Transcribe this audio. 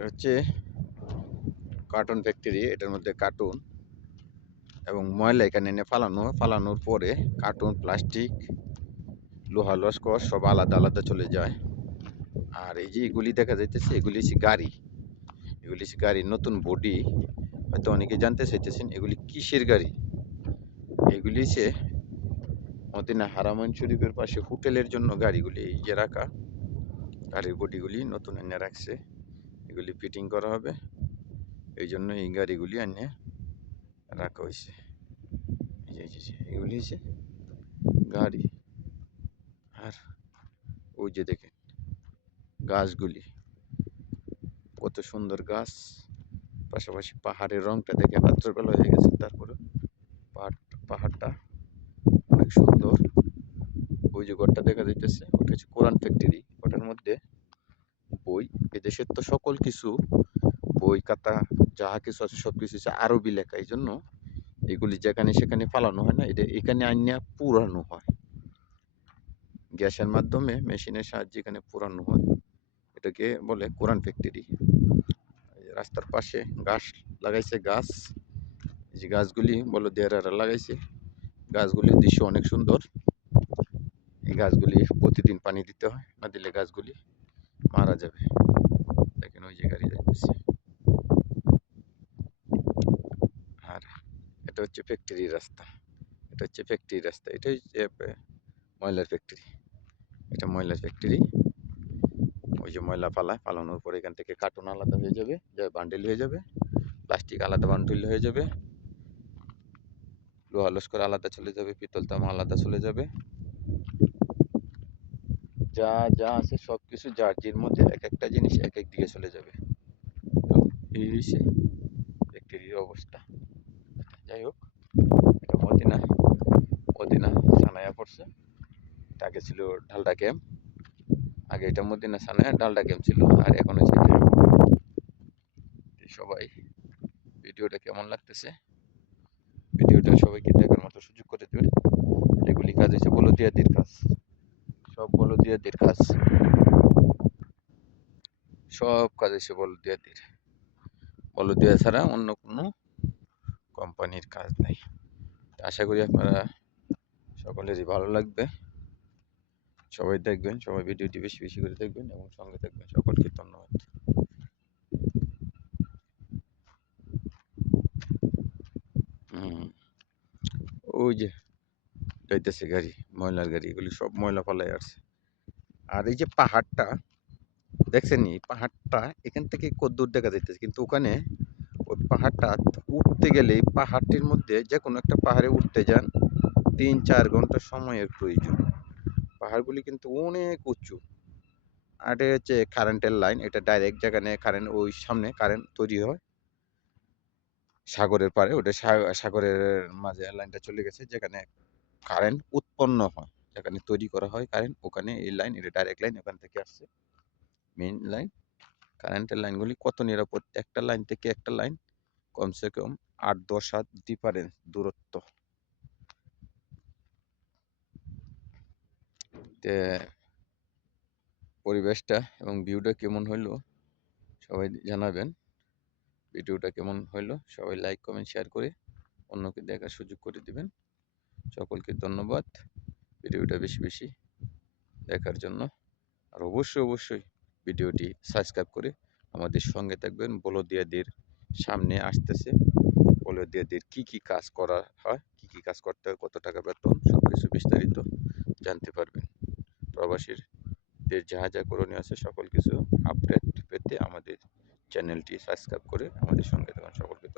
এটা হচ্ছে cartoon factory. এটার মধ্যে কার্টুন এবং ময়লা এখানে এনে ফালানোর পরে কার্টুন, প্লাস্টিক, লোহা লস্কর সব আলাদা আলাদা চলে যায়। আর এই যে এগুলি দেখা যাইতেছে, এগুলি হচ্ছে গাড়ি। এগুলি হচ্ছে গাড়ি, নতুন বডি। হয়তো অনেকে জানতে চাইতেছেন এগুলি কিসের গাড়ি। এগুলি হচ্ছে মদিনা হারামাইন শরীফের পাশে হোটেলের জন্য গাড়িগুলি এই যে রাখা। গাড়ির বডিগুলি নতুন এনে রাখছে, এগুলি ফিটিং করা হবে, এই জন্য এই গাড়িগুলি এনে রাখা হয়েছে। এগুলি হচ্ছে গাড়ি। আর ওই যে দেখেন গাছগুলি, কত সুন্দর গাছ, পাশাপাশি পাহাড়ের রংটা দেখে রাত্রবেলা হয়ে গেছে, তারপরে পাহাড়টা অনেক সুন্দর। ওই যে ঘরটা দেখা যাইতেছে, ওটা হচ্ছে কোরআন ফ্যাক্টরি। ওটার মধ্যে বই, এদেশের তো সকল কিছু বই খাতা যাহা কিছু আছে সব কিছু হচ্ছে আরবি লেখা, এই জন্য এগুলি যেখানে সেখানে ফালানো হয় না, এটা এখানে আইনা পুরানো হয় গ্যাসের মাধ্যমে, মেশিনের সাহায্যে এখানে পুরানো হয়। এটাকে বলে কোরআন ফ্যাক্টরি। রাস্তার পাশে গাছ লাগাইছে, গাছ, এই যে গাছগুলি বলদিয়ারা লাগাইছে। গাছগুলির দৃশ্য অনেক সুন্দর। এই গাছগুলি প্রতিদিন পানি দিতে হয়, না দিলে গাছগুলি মারা যাবে। দেখেন ওই যে গাড়ি যাইতেছে। আর এটা হচ্ছে ফ্যাক্টরির রাস্তা, এটা হচ্ছে ফ্যাক্টরির রাস্তা, এটা হচ্ছে ময়লার ফ্যাক্টরি। এটা ময়লার ফ্যাক্টরি। ওই যে ময়লা ফালানোর পরে এখান থেকে কার্টুন আলাদা হয়ে যাবে, বান্ডিল হয়ে যাবে, প্লাস্টিক আলাদা বান্ডিল হয়ে যাবে, লোহা লস্কর আলাদা চলে যাবে, পিতল তামা আলাদা চলে যাবে। যা যা আছে সবকিছু জার্জির মধ্যে এক একটা জিনিস এক এক দিকে চলে যাবে। তো এই হচ্ছে ফ্যাক্টরির অবস্থা। যাই হোক, এটা মদিনা মদিনা সানায়া পড়ছে। এটা আগে ছিল ঢালডা ক্যাম্প। আগে এটা মদিনা সানায়া ঢালডা ক্যাম্প ছিল, আর এখন হচ্ছে এটা। সবাই ভিডিওটা কেমন লাগতেছে, ভিডিওটা সবাইকে দেখার মতো সুযোগ করে দেবেন। এগুলি কাজ হচ্ছে বলদিয়াদের কাজ, সব বলদিয়াদের কাজ, সব কাজ হচ্ছে বলদিয়াদের। বলদিয়া ছাড়া অন্য কোনো কোম্পানির কাজ নেই। আশা করি আপনারা সকলেরই ভালো লাগবে। সবাই দেখবেন, সবাই ভিডিওটি বেশি বেশি করে দেখবেন এবং সঙ্গে থাকবেন। সকলকে ধন্যবাদ। ওই যে যাইতেছে গাড়ি, ময়লার গাড়ি, এগুলি সব ময়লা ফালাই আসছে। আর এই যে পাহাড়টা দেখছেন, এই পাহাড়টা এখান থেকে কদ্দূর দেখা যাইতেছে, কিন্তু ওখানে ওই পাহাড়টা উঠতে গেলে, পাহাড়টির মধ্যে যে কোনো একটা পাহাড়ে উঠতে যান 3-4 ঘন্টা সময়ের প্রয়োজন। পাহাড়গুলি কিন্তু অনেক উঁচু। আর এটা হচ্ছে কারেন্টের লাইন, এটা ডাইরেক্ট যেখানে কারেন্ট, ওই সামনে কারেন্ট তৈরি হয় সাগরের পাড়ে, ওটা সাগরের মাঝে লাইনটা চলে গেছে, যেখানে কারেন্ট উৎপন্ন হয়, যেখানে তৈরি করা হয় কারেন্ট, ওখানে এই লাইন, এটা ডাইরেক্ট লাইন, ওখান থেকে আসছে মেইন লাইন। কারেন্টের লাইনগুলি কত নিরাপদ, একটা লাইন থেকে একটা লাইন কমসে কম 8-10 হাত ডিফারেন্স দূরত্ব। তে পরিবেশটা এবং ভিউটা কেমন হইলো সবাই জানাবেন। ভিডিওটা কেমন হইলো সবাই লাইক কমেন্ট শেয়ার করে অন্যকে দেখার সুযোগ করে দিবেন। সকলকে ধন্যবাদ ভিডিওটা বেশি বেশি দেখার জন্য। আর অবশ্যই ভিডিওটি সাবস্ক্রাইব করে আমাদের সঙ্গে থাকবেন। বলদিয়াদের সামনে আসতেছে, বলদিয়াদের কি কাজ করা হয়, কি কাজ করতে হয়, কত টাকা বেতন, সব কিছু বিস্তারিত জানতে পারবেন। প্রবাসীদের যা যা করণীয় আছে সকল কিছু আপডেট পেতে আমাদের চ্যানেলটি সাবস্ক্রাইব করে আমাদের সঙ্গে থাকুন। সকলকে